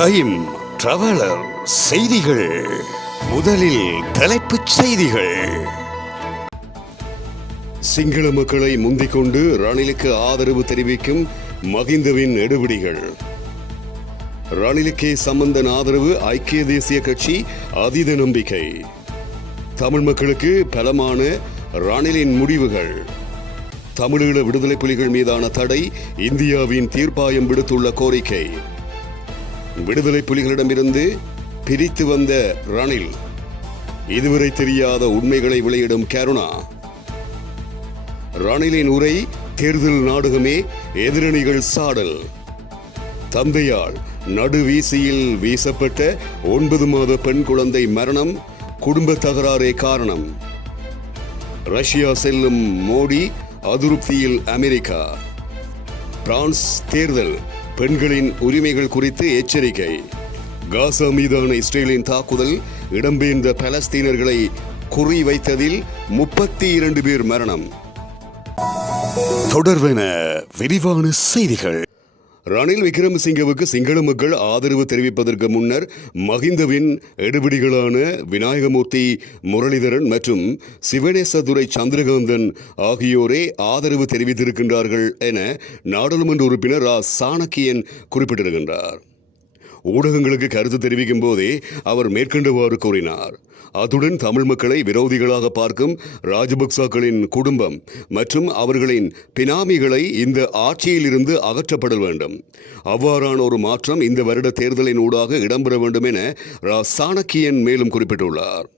Time traveller செய்திகள். முதலில் தலைப்புச் செய்திகள். சிங்கள மக்களை முந்திக் கொண்டு ரணிலுக்கு ஆதரவு தெரிவிக்கும் மகிந்தவின் எடுபிடிகள். ரணிலுக்கே சம்பந்தன் ஆதரவு ஐக்கிய தேசிய கட்சி அதீத நம்பிக்கை. தமிழ் மக்களுக்கு பலமான ரணிலின் முடிவுகள். தமிழீழ விடுதலை புலிகள் மீதான தடை இந்தியாவின் தீர்ப்பாயம் விடுத்துள்ள கோரிக்கை. விடுதலை புலிகளிடமிருந்து பிரித்து வந்த ரணில் இதுவரை தெரியாத உண்மைகளை வெளியிடும் கருணா. ரணிலின் உரை தேர்தல் நாடகமே, எதிரணிகள் சாடல். தந்தையால் நடுவீசியில் வீசப்பட்ட 9 மாத பெண் குழந்தை மரணம், குடும்ப தகராறே காரணம். ரஷ்யா செல்லும் மோடி, அதிருப்தியில் அமெரிக்கா. பிரான்ஸ் தேர்தல், பெண்களின் உரிமைகள் குறித்து எச்சரிக்கை. காசா மீதான இஸ்ரேலின் தாக்குதல், இடம்பெயர்ந்த பலஸ்தீனர்களை குறிவைத்ததில் 32 பேர் மரணம். தொடர்வென விரிவான செய்திகள். ரணில் விக்ரமசிங்கவுக்கு சிங்கள மக்கள் ஆதரவு தெரிவிப்பதற்கு முன்னர் மகிந்தவின் எடுபிடிகளான விநாயகமூர்த்தி முரளிதரன் மற்றும் சிவனேசதுரை சந்திரகாந்தன் ஆகியோரே ஆதரவு தெரிவித்திருக்கின்றார்கள் என நாடாளுமன்ற உறுப்பினர் சாணக்கியன் குறிப்பிட்டிருக்கின்றார். ஊடகங்களுக்கு கருத்து தெரிவிக்கும் போதே அவர் மேற்கண்டவாறு கூறினார். அத்துடன் தமிழ் மக்களை விரோதிகளாக பார்க்கும் ராஜபக்சாக்களின் குடும்பம் மற்றும் அவர்களின் பினாமிகளை இந்த ஆட்சியில் இருந்து அகற்றப்பட வேண்டும். அவ்வாறான ஒரு மாற்றம் இந்த வருட தேர்தலின் ஊடாக இடம்பெற வேண்டும் என சாணக்கியன் மேலும் குறிப்பிட்டுள்ளார்.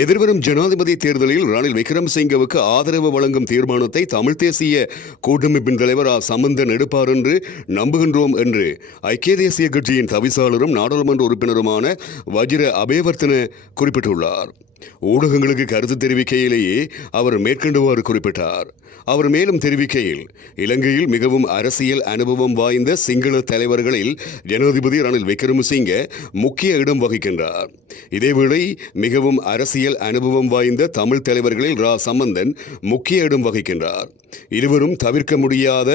எதிர்வரும் ஜனாதிபதி தேர்தலில் ரணில் விக்ரமசிங்கவுக்கு ஆதரவு வழங்கும் தீர்மானத்தை தமிழ் தேசிய கூட்டமைப்பின் தலைவர் சம்பந்தன் எடுப்பார் என்று நம்புகின்றோம் என்று ஐக்கிய தேசிய கட்சியின் தவிசாளரும் நாடாளுமன்ற உறுப்பினருமான வஜிர அபேவர்த்தன குறிப்பிட்டுள்ளார். ஊடகங்களுக்கு கருத்து தெரிவிக்கையிலேயே அவர் மேற்கண்டவாறு குறிப்பிட்டார். அவர் மேலும் தெரிவிக்கையில், இலங்கையில் மிகவும் அரசியல் அனுபவம் வாய்ந்த சிங்கள தலைவர்களில் ஜனாதிபதி ரணில் விக்ரமசிங்க முக்கிய இடம் வகிக்கின்றார். இதேவேளை மிகவும் அரசியல் அனுபவம் வாய்ந்த தமிழ் தலைவர்களில் சம்பந்தன் முக்கிய இடம் வகிக்கின்றார். இருவரும் தவிர்க்க முடியாத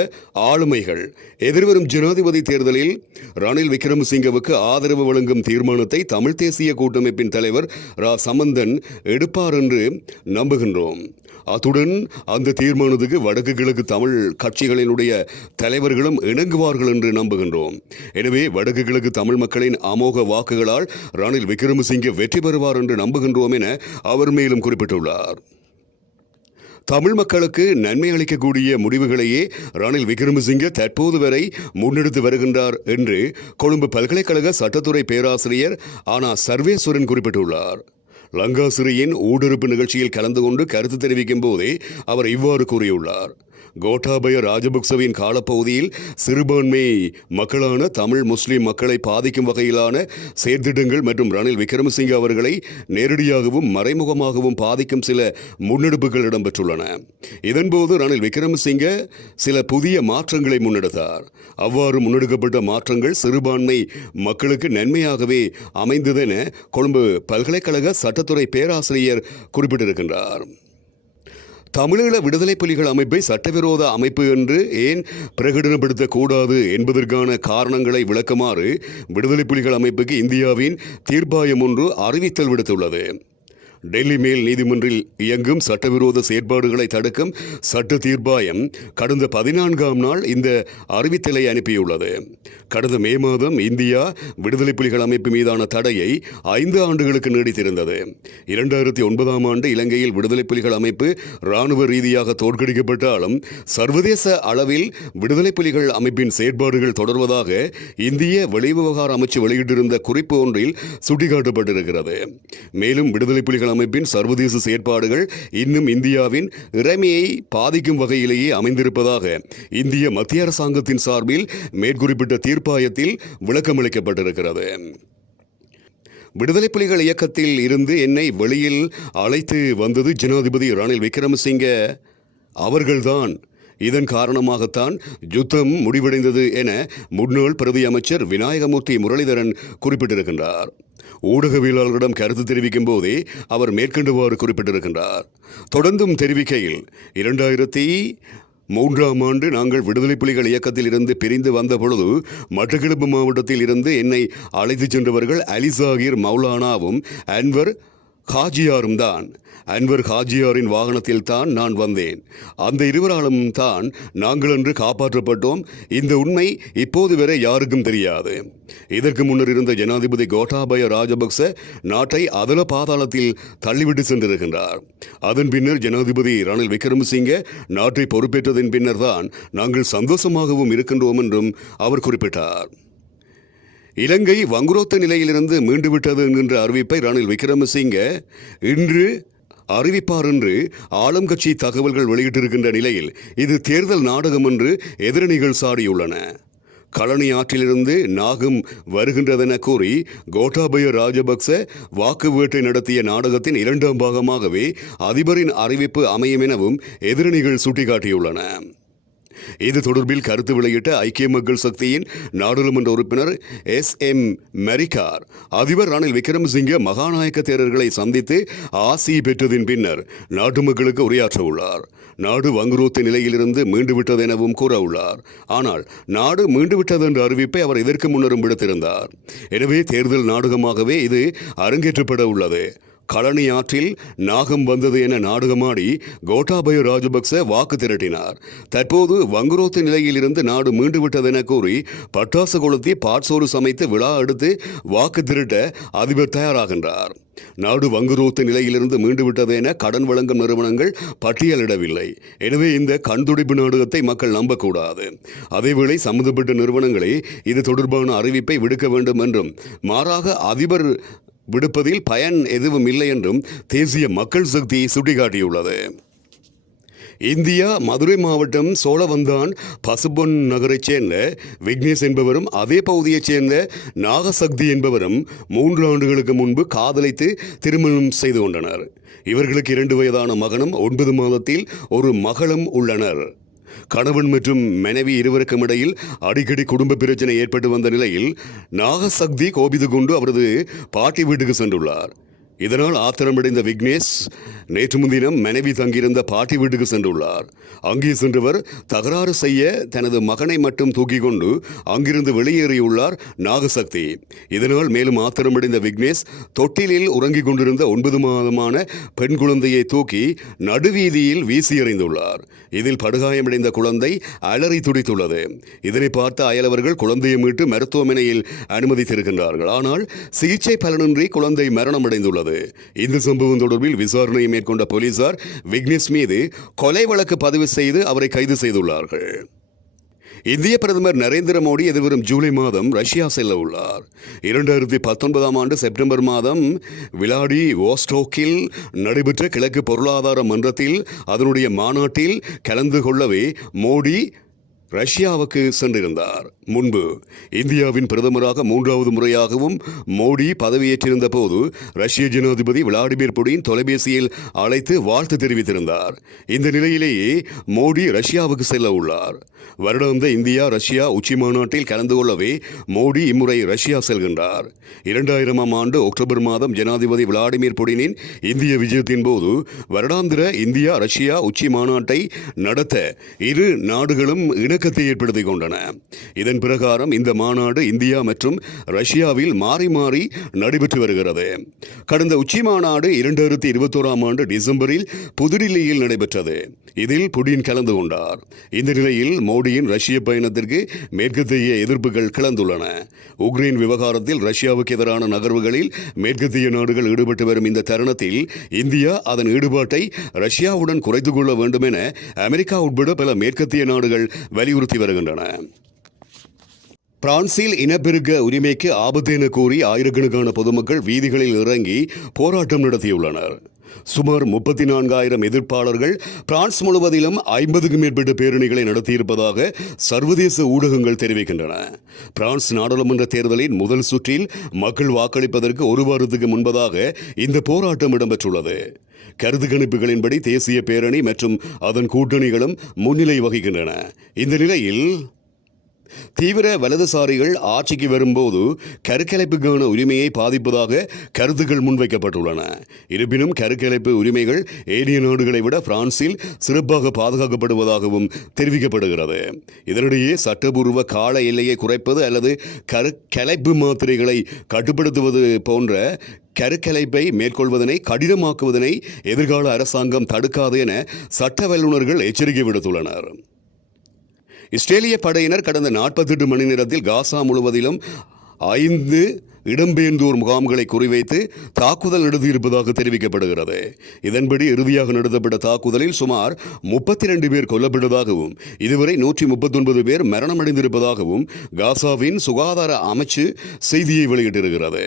ஆளுமைகள். எதிர்வரும் ஜனாதிபதி தேர்தலில் ரணில் விக்ரமசிங்கவுக்கு ஆதரவு வழங்கும் தீர்மானத்தை தமிழ் தேசிய கூட்டமைப்பின் தலைவர் சம்பந்தன் எடுப்பார் என்று நம்புகின்றோம். அத்துடன் அந்த தீர்மானத்துக்கு வடக்கு கிழக்கு தமிழ் கட்சிகளினுடைய தலைவர்களும் இணங்குவார்கள் என்று நம்புகின்றோம். எனவே வடக்கு கிழக்கு தமிழ் மக்களின் அமோக வாக்குகளால் ரணில் விக்ரமசிங்கே வெற்றி பெறுவார் என்று நம்புகின்றோம் என அவர் மேலும் குறிப்பிட்டுள்ளார். தமிழ் மக்களுக்கு நன்மை அளிக்கக்கூடிய முடிவுகளையே ரணில் விக்ரமசிங்கே தற்போது வரை முன்னெடுத்து வருகின்றார் என்று கொழும்பு பல்கலைக்கழக சட்டத்துறை பேராசிரியர் ஆனா சர்வேஸ்வரன் குறிப்பிட்டுள்ளார். லங்காசிரியின் ஊடுருப்பு நிகழ்ச்சியில் கலந்து கொண்டு கருத்து தெரிவிக்கும் போதே அவர் இவ்வாறு கூறியுள்ளார். கோட்டாபய ராஜபக்சவின் காலப்பகுதியில் சிறுபான்மை மக்களான தமிழ் முஸ்லிம் மக்களை பாதிக்கும் வகையிலான செயற்திட்டங்கள் மற்றும் ரணில் விக்ரமசிங்கே அவர்களை நேரடியாகவும் மறைமுகமாகவும் பாதிக்கும் சில முன்னெடுப்புகள் இடம்பெற்றுள்ளன. இதன்போது ரணில் விக்ரமசிங்கே சில புதிய மாற்றங்களை முன்னெடுத்தார். அவ்வாறு முன்னெடுக்கப்பட்ட மாற்றங்கள் சிறுபான்மை மக்களுக்கு நன்மையாகவே அமைந்ததென கொழும்பு பல்கலைக்கழக சட்டத்துறை பேராசிரியர் குறிப்பிட்டிருக்கின்றார். தமிழீழ விடுதலை புலிகள் அமைப்பை சட்டவிரோத அமைப்பு என்று ஏன் பிரகடனப்படுத்தக்கூடாது என்பதற்கான காரணங்களை விளக்குமாறு விடுதலை புலிகள் அமைப்புக்கு இந்தியாவின் தீர்ப்பாயம் ஒன்று அறிவித்தல் விடுத்துள்ளது. டெல்லி மேல் நீதிமன்றில் இயங்கும் சட்டவிரோத செயற்பாடுகளை தடுக்கும் சட்ட தீர்ப்பாயம் கடந்த 14ஆம் நாள் இந்த அறிவித்தலை அனுப்பியுள்ளது. கடந்த மே மாதம் இந்தியா விடுதலை புலிகள் அமைப்பு மீதான தடையை 5 ஆண்டுகளுக்கு நீடித்திருந்தது. 2009ஆம் ஆண்டு இலங்கையில் விடுதலை புலிகள் அமைப்பு இராணுவ ரீதியாக தோற்கடிக்கப்பட்டாலும் சர்வதேச அளவில் விடுதலை புலிகள் அமைப்பின் செயற்பாடுகள் தொடர்வதாக இந்திய வெளிவிவகார அமைச்சு வெளியிட்டிருந்த குறிப்பு ஒன்றில் சுட்டிக்காட்டப்பட்டிருக்கிறது. மேலும் விடுதலை புலிகள் அமைப்பின் சர்வதேச செயற்பாடுகள் இன்னும் இந்தியாவின் இறைமையை பாதிக்கும் வகையிலேயே அமைந்திருப்பதாக இந்திய மத்திய அரசாங்கத்தின் சார்பில் மேற்குறிப்பிட்ட தீர்ப்பாயத்தில் விளக்கமளிக்கப்பட்டிருக்கிறது. விடுதலை புலிகள் இயக்கத்தில் இருந்து என்னை வெளியில் அழைத்து வந்தது ஜனாதிபதி ரணில் விக்ரமசிங்கே அவர்கள்தான். இதன் காரணமாகத்தான் யுத்தம் முடிவடைந்தது என முன்னாள் பிரதி அமைச்சர் விநாயகமூர்த்தி முரளிதரன் குறிப்பிட்டிருக்கின்றார். ஊடகவியலாளர்களிடம் கருத்து தெரிவிக்கும் போதே அவர் மேற்கண்டவாறு குறிப்பிட்டிருக்கின்றார். தொடர்ந்தும் தெரிவிக்கையில், மூன்றாம் ஆண்டு நாங்கள் விடுதலை புலிகள் இயக்கத்தில் இருந்து பிரிந்து வந்த பொழுது மட்டக்களப்பு மாவட்டத்தில் இருந்து என்னை அழைத்துச் சென்றவர்கள் அலிசாகிர் மௌலானாவும் அன்வர் ஹாஜியாரும் தான். அன்வர் ஹாஜியாரின் வாகனத்தில் தான் நான் வந்தேன். அந்த இருவராலும் தான் நாங்கள் அன்று காப்பாற்றப்பட்டோம். இந்த உண்மை இப்போது வரை யாருக்கும் தெரியாது. இதற்கு முன்னர் இருந்த ஜனாதிபதி கோட்டாபய ராஜபக்ச நாட்டை அதல பாதாளத்தில் தள்ளிவிட்டு சென்றிருக்கின்றார். அதன் பின்னர் ஜனாதிபதி ரணில் விக்ரமசிங்க நாட்டை பொறுப்பேற்றதன் பின்னர் தான் நாங்கள் சந்தோஷமாகவும் இருக்கின்றோம் என்றும் அவர் குறிப்பிட்டார். இலங்கை வங்குரோத்த நிலையிலிருந்து மீண்டுவிட்டது என்கின்ற அறிவிப்பை ரணில் விக்ரமசிங்க இன்று அறிவிப்பார் என்று ஆளும் கட்சி தகவல்கள் வெளியிட்டிருக்கின்ற நிலையில் இது தேர்தல் நாடகம் என்று எதிரணிகள் சாடியுள்ளன. களனி ஆற்றிலிருந்து நாகம் வருகின்றதென கூறி கோட்டாபய ராஜபக்ச வாக்கு வேட்டை நடத்திய நாடகத்தின் இரண்டாம் பாகமாகவே அதிபரின் அறிவிப்பு அமையும் எனவும் எதிரணிகள் சுட்டிக்காட்டியுள்ளன. இது தொடர்பில் கருத்து வெளியிட்ட ஐக்கிய மக்கள் சக்தியின் நாடாளுமன்ற உறுப்பினர் SM மெரிக்கார் அதிபர் ரணில் விக்ரமசிங்க மகாநாயக்க தேரர்களை சந்தித்து ஆசி பெற்றதின் பின்னர் நாட்டு மக்களுக்கு உரையாற்ற உள்ளார். நாடு வங்குரோத்த நிலையிலிருந்து மீண்டுவிட்டது எனவும் கூற உள்ளார். ஆனால் நாடு மீண்டுவிட்டது என்ற அறிவிப்பை அவர் இதற்கு முன்னரும் விடுத்திருந்தார். எனவே தேர்தல் நாடகமாகவே இது அரங்கேற்றப்பட உள்ளது. களனி ஆற்றில் நாகம் வந்தது என நாடகமாடி கோட்டாபய ராஜபக்ச வாக்கு திரட்டினார். தற்போது வங்குரோத்த நிலையிலிருந்து நாடு மீண்டுவிட்டது என கூறி பட்டாசு கொளுத்தி பாட்சோறு சமைத்து விழா எடுத்து வாக்கு திரட்ட அதிபர் தயாராகின்றார். நாடு வங்குரோத்த நிலையிலிருந்து மீண்டுவிட்டது என கடன் வழங்கும் நிறுவனங்கள் பட்டியலிடவில்லை. எனவே இந்த கண்துடைப்பு நாடகத்தை மக்கள் நம்பக்கூடாது. அதேவேளை சம்பந்தப்பட்ட நிறுவனங்களே இது தொடர்பான அறிவிப்பை விடுக்க வேண்டும் என்றும் மாறாக அதிபர் விடுப்பதில் பயன் எதுவும் இல்லை என்றும் தேசிய மக்கள் சக்தி சுட்டிக்காட்டியுள்ளது. இந்தியா மதுரை மாவட்டம் சோழவந்தான் பசுபொன் நகரைச் சேர்ந்த விக்னேஷ் என்பவரும் அதே பகுதியைச் சேர்ந்த நாகசக்தி என்பவரும் 3 ஆண்டுகளுக்கு முன்பு காதலித்து திருமணம் செய்து கொண்டனர். இவர்களுக்கு 2 வயதான மகனும் 9 மாதத்தில் ஒரு மகளும் உள்ளனர். கணவன் மற்றும் மனைவி இருவருக்கும் இடையில் அடிக்கடி குடும்ப பிரச்சனை ஏற்பட்டு வந்த நிலையில் நாகசக்தி கோபித்து கொண்டு அவரது பாட்டி வீட்டுக்கு சென்றுள்ளார். இதனால் ஆத்திரமடைந்த விக்னேஷ் நேற்று முன்தினம் மனைவி தங்கியிருந்த பாட்டி வீட்டுக்கு சென்றுள்ளார். அங்கே சென்றவர் தகராறு செய்ய தனது மகனை மட்டும் தூக்கி கொண்டு அங்கிருந்து வெளியேறியுள்ளார் நாகசக்தி. இதனால் மேலும் ஆத்திரமடைந்த விக்னேஷ் தொட்டிலில் உறங்கிக் கொண்டிருந்த 9 மாதமான பெண் குழந்தையை தூக்கி நடுவீதியில் வீசி எறிந்துள்ளார். இதில் படுகாயமடைந்த குழந்தை அலறி துடித்துள்ளது. இதனை பார்த்த அயலவர்கள் குழந்தையை மீட்டு மருத்துவமனையில் அனுமதித்திருக்கின்றார்கள். ஆனால் சிகிச்சை பலனின்றி குழந்தை மரணமடைந்துள்ளது. இந்த சம்பவம் தொடர்பில் விசாரணையை மேற்கொண்ட போலீசார் விக்னேஷ் மீது கொலை வழக்கு பதிவு செய்து அவரை கைது செய்துள்ளார்கள். இந்திய பிரதமர் நரேந்திர மோடி எதிர்வரும் ஜூலை மாதம் ரஷ்யா செல்ல உள்ளார். 2019 ஆண்டு செப்டம்பர் மாதம் விளாடிவோஸ்டோக்கில் நடைபெற்ற கிழக்கு பொருளாதார மன்றத்தில் அதனுடைய மாநாட்டில் கலந்து கொள்ளவே மோடி ரஷ்யாவுக்கு சென்றிருந்தார். முன்பு இந்தியாவின் பிரதமராக 3வது முறையாகவும் மோடி பதவியேற்றிருந்த போது ரஷ்ய ஜனாதிபதி விளாடிமிர் புடின் தொலைபேசியில் அழைத்து வாழ்த்து தெரிவித்திருந்தார். இந்த நிலையிலேயே மோடி ரஷ்யாவுக்கு செல்ல உள்ளார். வருடாந்த இந்தியா ரஷ்யா உச்சி மாநாட்டில் கலந்து கொள்ளவே மோடி இம்முறை ரஷ்யா செல்கின்றார். 2000ஆம் ஆண்டு அக்டோபர் மாதம் ஜனாதிபதி விளாடிமிர் புடினின் இந்திய விஜயத்தின் போது வருடாந்திர இந்தியா ரஷ்யா உச்சி மாநாட்டை நடத்த இரு நாடுகளும் இணக்கத்தை ஏற்படுத்திக் கொண்டன. இதன் பிரகாரம் இந்த மாநாடு இந்தியா மற்றும் ரஷ்யாவில் மாறி மாறி நடைபெற்று வருகிறது. கடந்த உச்சி மாநாடு 2021ஆம் ஆண்டு டிசம்பரில் புதுடில்லியில் நடைபெற்றது. இதில் புடின் கலந்து கொண்டார். இந்த நிலையில் மோடியின் ரஷ்ய பயணத்திற்கு மேற்கத்திய எதிர்ப்புகள் கிளந்துள்ளன. உக்ரைன் விவகாரத்தில் ரஷ்யாவுக்கு எதிரான நகர்வுகளில் மேற்கத்திய நாடுகள் ஈடுபட்டு வரும் இந்த தருணத்தில் இந்தியா அதன் ஈடுபாட்டை ரஷ்யாவுடன் குறைத்துக் கொள்ள வேண்டும் என அமெரிக்கா உட்பட பல மேற்கத்திய நாடுகள் வலியுறுத்தி வருகின்றன. பிரான்சில் இனப்பெருக்க உரிமைக்கு ஆபத்து என கூறி ஆயிரக்கணக்கான பொதுமக்கள் வீதிகளில் இறங்கி போராட்டம் நடத்தியுள்ளனர். சுமார் 34,000 எதிர்ப்பாளர்கள் பிரான்ஸ் முழுவதிலும் 50க்கும் மேற்பட்ட பேரணிகளை நடத்தியிருப்பதாக சர்வதேச ஊடகங்கள் தெரிவிக்கின்றன. பிரான்ஸ் நாடாளுமன்ற தேர்தலின் முதல் சுற்றில் மக்கள் வாக்களிப்பதற்கு 1 வாரத்துக்கு முன்பதாக இந்த போராட்டம் இடம்பெற்றுள்ளது. கருத்து கணிப்புகளின்படி தேசிய பேரணி மற்றும் அதன் கூட்டணிகளும் முன்னிலை வகிக்கின்றன. இந்த நிலையில் தீவிர வலதுசாரிகள் ஆட்சிக்கு வரும்போது கருக்கலைப்புக்கான உரிமையை பாதிப்பதாக கருத்துக்கள் முன்வைக்கப்பட்டுள்ளன. இருப்பினும் கருக்கலைப்பு உரிமைகள் ஏனைய நாடுகளை விட பிரான்சில் சிறப்பாக பாதுகாக்கப்படுவதாகவும் தெரிவிக்கப்படுகிறது. இதனிடையே சட்டபூர்வ கால எல்லையை குறைப்பது அல்லது கருக்கலைப்பு மாத்திரைகளை கட்டுப்படுத்துவது போன்ற கருக்கலைப்பை மேற்கொள்வதனை கடினமாக்குவதனை எதிர்கால அரசாங்கம் தடுக்காது என சட்ட வல்லுநர்கள் எச்சரிக்கை விடுத்துள்ளனர். இஸ்ரேலிய படையினர் கடந்த 48 மணி நேரத்தில் காசா முழுவதிலும் 5 இடம்பெயர்ந்தோர் முகாம்களை குறிவைத்து தாக்குதல் நடத்தியிருப்பதாக தெரிவிக்கப்படுகிறது. இதன்படி இறுதியாக நடத்தப்பட்ட தாக்குதலில் சுமார் 32 பேர் கொல்லப்பட்டதாகவும் இதுவரை 139 பேர் மரணமடைந்திருப்பதாகவும் காசாவின் சுகாதார அமைச்சு செய்தியை வெளியிட்டிருக்கிறது.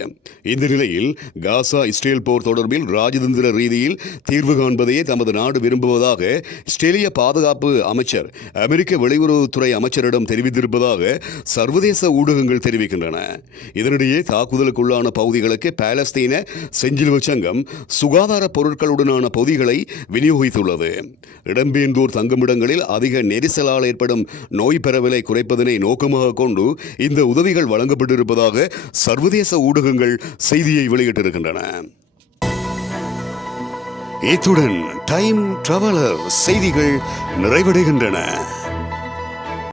இந்த நிலையில் காசா இஸ்ரேல் போர் தொடர்பில் ராஜதந்திர ரீதியில் தீர்வு காண்பதையே தமது நாடு விரும்புவதாக இஸ்ரேலிய பாதுகாப்பு அமைச்சர் அமெரிக்க வெளியுறவுத்துறை அமைச்சரிடம் தெரிவித்திருப்பதாக சர்வதேச ஊடகங்கள் தெரிவிக்கின்றன. இதனிடையே தாக்குதலுக்குள்ளான பகுதிகளுக்கு பாலஸ்தீன செஞ்சிலுவை சங்கம் சுகாதார பொருட்களுடனான பொதிகளை விநியோகித்துள்ளது. இடம்பெயர்ந்தோர் தங்குமிடங்களில் அதிக நெரிசலால் ஏற்படும் நோய் பரவலை குறைப்பதனை நோக்கமாக கொண்டு இந்த உதவிகள் வழங்கப்பட்டிருப்பதாக சர்வதேச ஊடகங்கள் செய்தியை வெளியிட்டிருக்கின்றன. இத்துடன் டைம் டிராவலர் செய்திகள் நிறைவடைகின்றன.